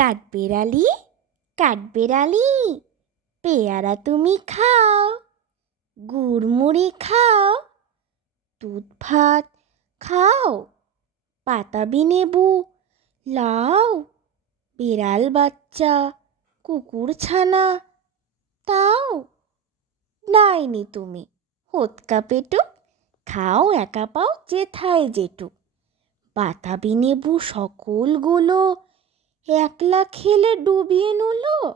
কাঠবেড়ালি কাঠবেড়ালি, পেয়ারা তুমি খাও, গুড়মুড়ি খাও দুধ ভাত খাও, পাতাবি নেবু, লাও, বিড়াল বাচ্চা, কুকুর ছানা, তাও। নাইনি তুমি, হোতকা পেটু, খাও একা পাও যেথায় যেটু বাতাবি নেবু সকলগুলো একলা খেলে ডুবিয়ে নুলো।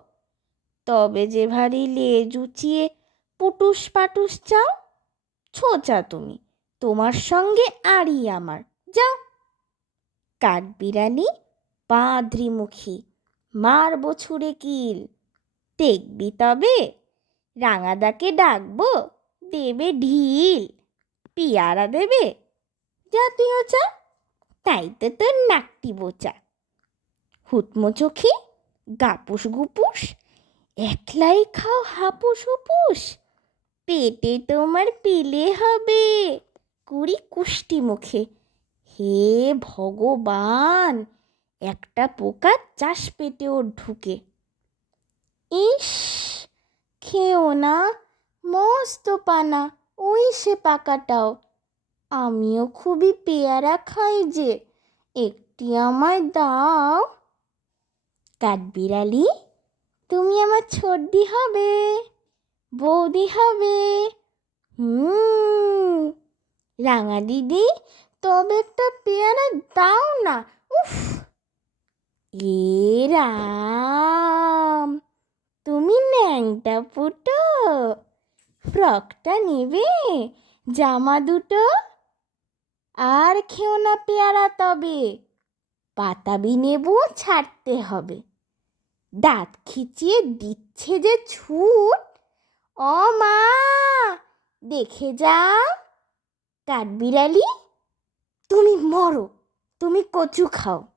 তবে যে ভারী লেজ উঁচিয়ে পুটুস পাটুস চাও, ছোচা তুমি, তোমার সঙ্গে আড়ি আমার, যাও। কাঠবিড়ালি বাঁদ্রিমুখী মারবো ছুঁড়ে কিল, দেখবি তবে রাঙাদাকে ডাকবো, দেবে ঢিল, পিয়ারা দেবে যা তুইও চা তাই তো তোর নাকটি বোচা। হুতমো চোখে, গাপুস গুপুস, একলাই খাও হাপুস হুপুস, পেটে তোমার পিলে হবে। কুড়ি কুষ্টি মুখে, হে ভগবান, একটা পোকা চাষ পেটে ওর ঢুকে। ইস, খেও না, মস্ত পানা, ওই সে পাকাটাও। আমিও খুবই পেয়ারা খাই যে, একটি আমায় দাও। কাঠবিড়ালি তুমি আমার ছোটদি হবে, বৌদি হবে। হুম, রাঙা দিদি, তবে একটা পেয়ারা দাও না। উফ, এ রাম, তুমি ন্যাংটা পুটো, ফ্রকটা নেবে, জামা দুটো, আর খেও না পেয়ারা তবে। পাতাবি নেবু ছাড়তে হবে। দাঁত খিচিয়ে দিচ্ছে যে ছুট। অ মা, দেখে যা কাঠবিড়ালি, তুমি মরো, তুমি কচু খাও।